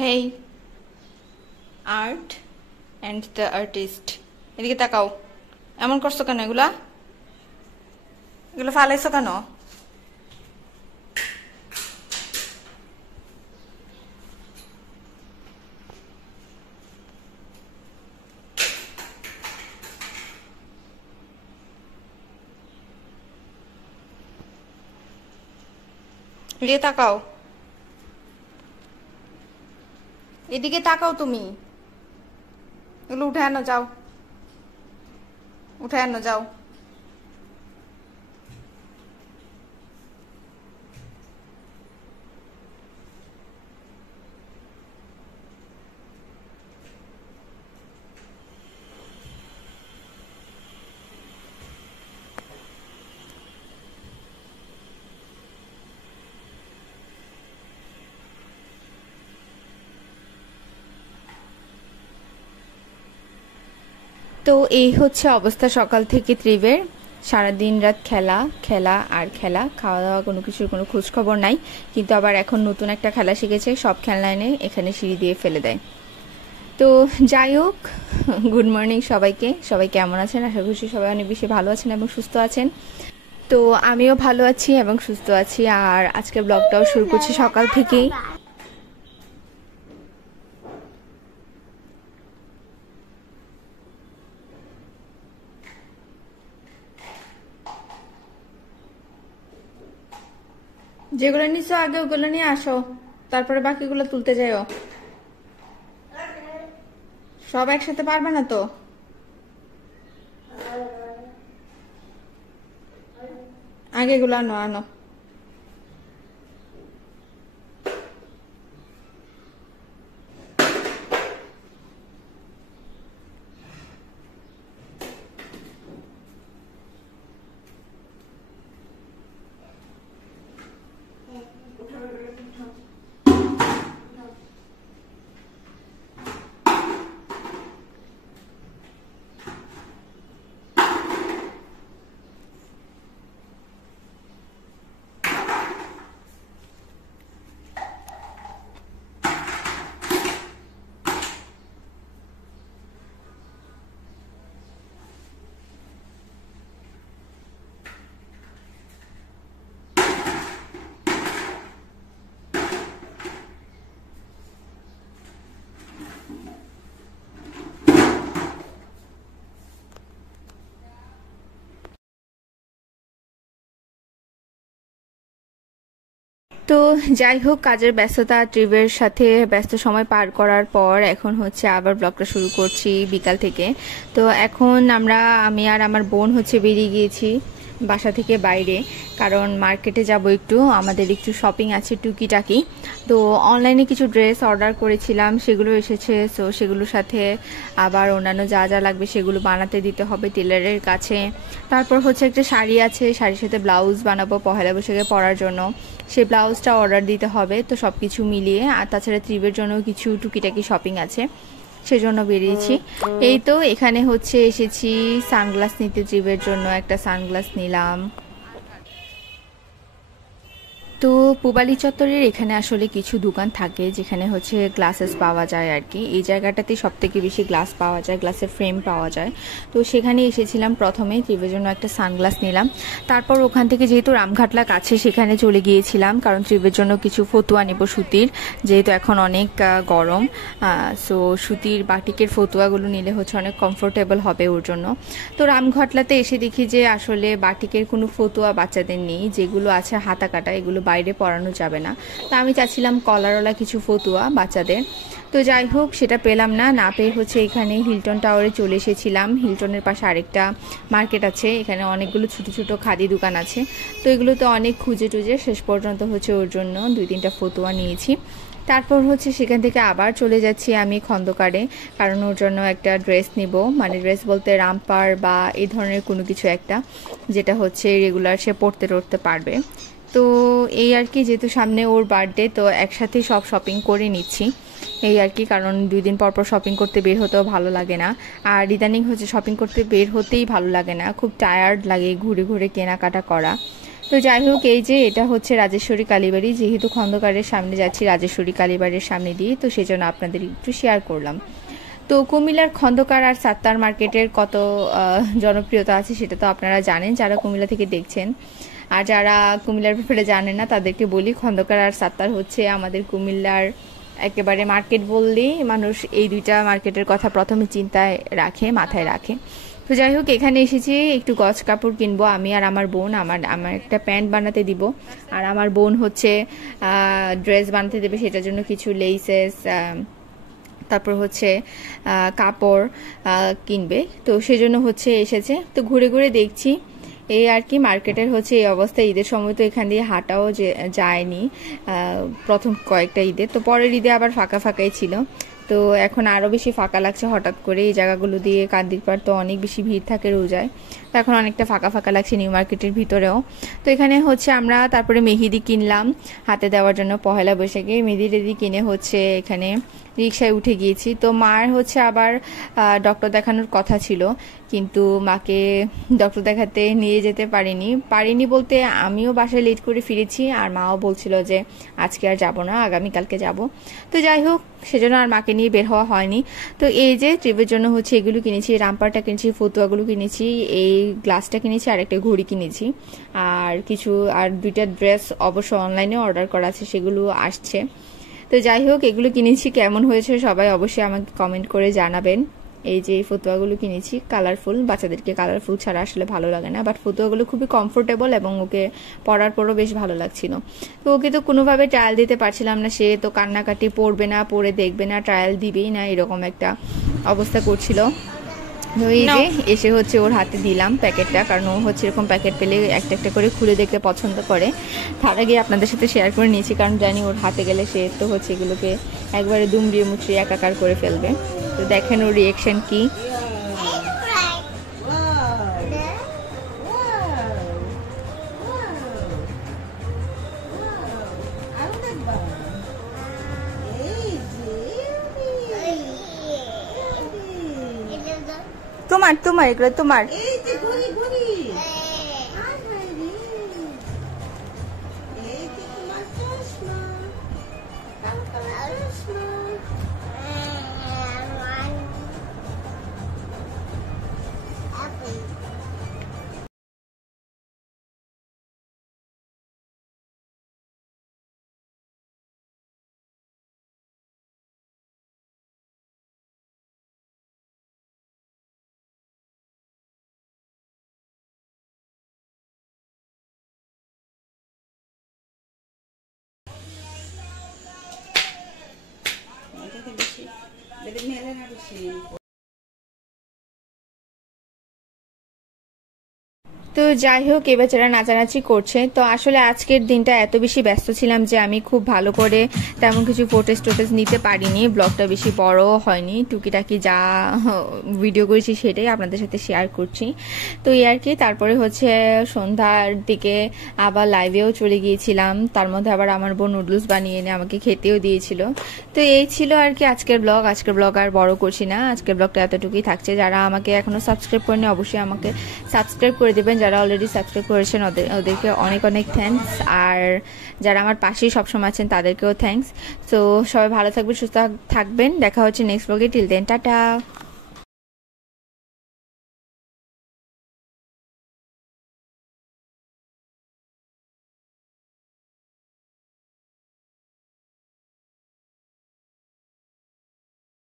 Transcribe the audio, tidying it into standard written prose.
Hey, art and the artist, এদিকে তাকাও। এমন করছো কেন? এগুলা এগুলো ফালাইছো কেন? এদিকে তাকাও, এদিকে তাকাও তুমি। এগুলো উঠে আনো, যাও উঠে আনো, যাও। তো এই হচ্ছে অবস্থা সকাল থেকে ত্রিবের। সারাদিন রাত খেলা খেলা আর খেলা, খাওয়া দাওয়া কোনো কিছুর কোনো খোঁজ খবর নাই। কিন্তু আবার এখন নতুন একটা খেলা শিখেছে, সব খেলনা এনে এখানে সিঁড়ি দিয়ে ফেলে দেয়। তো যাই হোক, গুড মর্নিং সবাইকে। সবাই কেমন আছেন? আশা করছি সবাই অনেক বেশি ভালো আছেন এবং সুস্থ আছেন। তো আমিও ভালো আছি এবং সুস্থ আছি। আর আজকে ব্লগটাও শুরু করছি সকাল থেকেই। যেগুলো নিছো আগে ওগুলো নিয়ে আসো, তারপরে বাকিগুলো তুলতে যাও। সব একসাথে পারবে না তো। আগে এগুলো আনো আনো। তো যাই হোক, কাজের ব্যস্ততা ট্রিপের সাথে ব্যস্ত সময় পার করার পর এখন হচ্ছে আবার ব্লগটা শুরু করছি বিকাল থেকে। তো এখন আমি আর আমার বোন হচ্ছে বেরিয়ে গিয়েছি বাসা থেকে বাইরে, কারণ মার্কেটে যাব, একটু আমাদের একটু শপিং আছে টুকিটাকি। তো অনলাইনে কিছু ড্রেস অর্ডার করেছিলাম, সেগুলো এসেছে। সো সেগুলোর সাথে আবার অন্যান্য যা যা লাগবে সেগুলো বানাতে দিতে হবে টেলারের কাছে। তারপর হচ্ছে একটা শাড়ি আছে, শাড়ির সাথে ব্লাউজ বানাবো পহেলা বৈশাখে পরার জন্য, সেই ব্লাউজটা অর্ডার দিতে হবে। তো সব কিছু মিলিয়ে, আর তাছাড়া ত্রিবের জন্য কিছু টুকিটাকি শপিং আছে, সেজন্য বেরিয়েছি। এই তো এখানে হচ্ছে এসেছি সানগ্লাস নিতে, ত্রিবের জন্য একটা সানগ্লাস নিলাম। তো পূবালী চত্বরের এখানে আসলে কিছু দোকান থাকে যেখানে হচ্ছে গ্লাসেস পাওয়া যায় আর কি। এই জায়গাটাতে সব থেকে বেশি গ্লাস পাওয়া যায়, গ্লাসের ফ্রেম পাওয়া যায়। তো সেখানে এসেছিলাম প্রথমে, ত্রিবের জন্য একটা সানগ্লাস নিলাম। তারপর ওখান থেকে যেহেতু রামঘাটলা কাছে, সেখানে চলে গিয়েছিলাম কারণ ত্রিবের জন্য কিছু ফতুয়া নেব সুতির, যেহেতু এখন অনেক গরম। সো সুতির বাটিকের ফতুয়াগুলো নিলে হচ্ছে অনেক কমফোর্টেবল হবে ওর জন্য। তো রামঘাটলাতে এসে দেখি যে আসলে বাটিকের কোনো ফতুয়া বাচ্চাদের নেই, যেগুলো আছে হাতা কাটা, এগুলো বাইরে পরানো যাবে না। তো আমি চাচ্ছিলাম কলারওয়ালা কিছু ফতুয়া বাচ্চাদের। তো যাই হোক, সেটা পেলাম না, না পেয়ে হচ্ছে এখানে হিলটন টাওয়ারে চলে এসেছিলাম। হিলটনের পাশে আরেকটা মার্কেট আছে, এখানে অনেকগুলো ছোট ছোট খাদি দোকান আছে। তো এগুলো তো অনেক খুঁজে টুজে শেষ পর্যন্ত হচ্ছে ওর জন্য 2-3টা ফতুয়া নিয়েছি। তারপর হচ্ছে সেখান থেকে আবার চলে যাচ্ছি আমি খন্দকারে, কারণ ওর জন্য একটা ড্রেস নিব, মানে ড্রেস বলতে রামপার বা এই ধরনের কোনো কিছু একটা, যেটা হচ্ছে রেগুলার সে পড়তে টরতে পারবে। তো এই আর কি, যেহেতু সামনে ওর বার্থডে, তো একসাথেই সব শপিং করে নিচ্ছি এই আর কি। কারণ 2 দিন পর পর শপিং করতে বের হতেও ভালো লাগে না। আর ইদানিং হচ্ছে শপিং করতে বের হতেই ভালো লাগে না, খুব টায়ার্ড লাগে ঘুরে ঘুরে কেনাকাটা করা। তো যাই হোক, এই যে এটা হচ্ছে রাজেশ্বরী কালীবাড়ি। যেহেতু খন্দকারের সামনে যাচ্ছি রাজেশ্বরী কালীবাড়ির সামনে দিয়ে, তো সেজন্য আপনাদের একটু শেয়ার করলাম। তো কুমিল্লার খন্দকার আর সাত্তার মার্কেটের কত জনপ্রিয়তা আছে সেটা তো আপনারা জানেন যারা কুমিল্লা থেকে দেখছেন। আর যারা কুমিল্লার ব্যাপারে জানেন না তাদেরকে বলি, খন্দকার আর সাত্তার হচ্ছে আমাদের কুমিল্লার একেবারে মার্কেট বললেই মানুষ এই দুইটা মার্কেটের কথা প্রথমে চিন্তায় রাখে, মাথায় রাখে। তো যাই হোক, এখানে এসেছি একটু গজ কাপড় কিনবো আমি আর আমার বোন। আমার একটা প্যান্ট বানাতে দিব, আর আমার বোন হচ্ছে ড্রেস বানাতে দেবে, সেটার জন্য কিছু লেসেস তারপর হচ্ছে কাপড় কিনবে। তো সেজন্য হচ্ছে এসেছে। তো ঘুরে ঘুরে দেখছি এই আর কি মার্কেটের হচ্ছে এই অবস্থা। ঈদের সময় তো এখান দিয়ে হাঁটাও যায়নি প্রথম কয়েকটা ঈদে, তো পরের ঈদে আবার ফাঁকা ফাঁকাই ছিল। তো এখন আরও বেশি ফাঁকা লাগছে হঠাৎ করে। এই জায়গাগুলো দিয়ে কান্দিরপাড় তো অনেক বেশি ভিড় থাকে রোজায়, তো এখন অনেকটা ফাঁকা ফাঁকা লাগছে নিউ মার্কেটের ভিতরেও। তো এখানে হচ্ছে আমরা তারপরে মেহেদি কিনলাম হাতে দেওয়ার জন্য পহেলা বৈশাখে। মেহেদি টেদি কিনে হচ্ছে এখানে রিক্সায় উঠে গিয়েছি। তো মার হচ্ছে আবার ডক্টর দেখানোর কথা ছিল, কিন্তু মাকে ডক্টর দেখাতে নিয়ে যেতে পারিনি বলতে আমিও বাসায় লেট করে ফিরেছি, আর মাও বলছিল যে আজকে আর যাব না, আগামীকালকে যাব। তো যাই হোক, সেজন্য আর মাকে নিয়ে বের হওয়া হয়নি। তো এই যে ট্রিপের জন্য হচ্ছে এগুলো কিনেছি, রামপারটা কিনেছি, ফতুয়াগুলো কিনেছি, এই গ্লাসটা কিনেছি, আর একটা ঘড়ি কিনেছি, আর দুইটা ড্রেস অবশ্য অনলাইনে অর্ডার করা আছে, সেগুলো আসছে। তো যাই হোক, এগুলো কিনেছি, কেমন হয়েছে সবাই অবশ্যই আমাকে কমেন্ট করে জানাবেন। এই যে এই ফতুয়াগুলো কিনেছি কালারফুল, বাচ্চাদেরকে কালারফুল ছাড়া আসলে ভালো লাগে না, বাট ফতুয়াগুলো খুবই কমফোর্টেবল এবং ওকে পরার পরও বেশ ভালো লাগছিল। তো ওকে তো কোনোভাবে ট্রায়াল দিতে পারছিলাম না, সে তো কান্নাকাটি, পরবে না, পরে দেখবে না, ট্রায়াল দিবেই না, এরকম একটা অবস্থা করছিল। তো এই যে এসে হচ্ছে ওর হাতে দিলাম প্যাকেটটা, কারণ ও হচ্ছে এরকম প্যাকেট পেলে একটা একটা করে খুলে দেখতে পছন্দ করে। তার আগে আপনাদের সাথে শেয়ার করে নিয়েছি, কারণ জানি ওর হাতে গেলে সে তো হচ্ছে এগুলোকে একবারে দুমড়িয়ে মুচড়িয়ে একাকার করে ফেলবে। তো দেখেন ওর রিয়েকশন কি। তোমার এগুলো তোমার। তো যাই হোক, এ বেচারা নাচানাচি করছে। তো আসলে আজকের দিনটা এত বেশি ব্যস্ত ছিলাম যে আমি খুব ভালো করে তেমন কিছু ফোটেজ টোটেজ নিতে পারিনি, ব্লগটা বেশি বড় হয়নি, টুকিটাকি যা ভিডিও করেছি সেটাই আপনাদের সাথে শেয়ার করছি। তো এই আর কি, তারপরে হচ্ছে সন্ধ্যার দিকে আবার লাইভেও চলে গিয়েছিলাম, তার মধ্যে আবার আমার বোন নুডলস বানিয়ে এনে আমাকে খেতেও দিয়েছিল। তো এই ছিল আর কি আজকের ব্লগ আর বড় করছি না, আজকের ব্লগটা এতটুকুই থাকছে। যারা আমাকে এখনো সাবস্ক্রাইব করেনি অবশ্যই আমাকে সাবস্ক্রাইব করে দেবেন, যারা অলরেডি সাবস্ক্রাইব করেছেন ওদেরকে অনেক অনেক থ্যাঙ্কস, আর যারা আমার পাশেই সবসময় আছেন তাদেরকেও থ্যাঙ্কস। তো সবাই ভালো থাকবেন, সুস্থ থাকবেন, দেখা হচ্ছে নেক্সট ব্লগে। Till then, tata.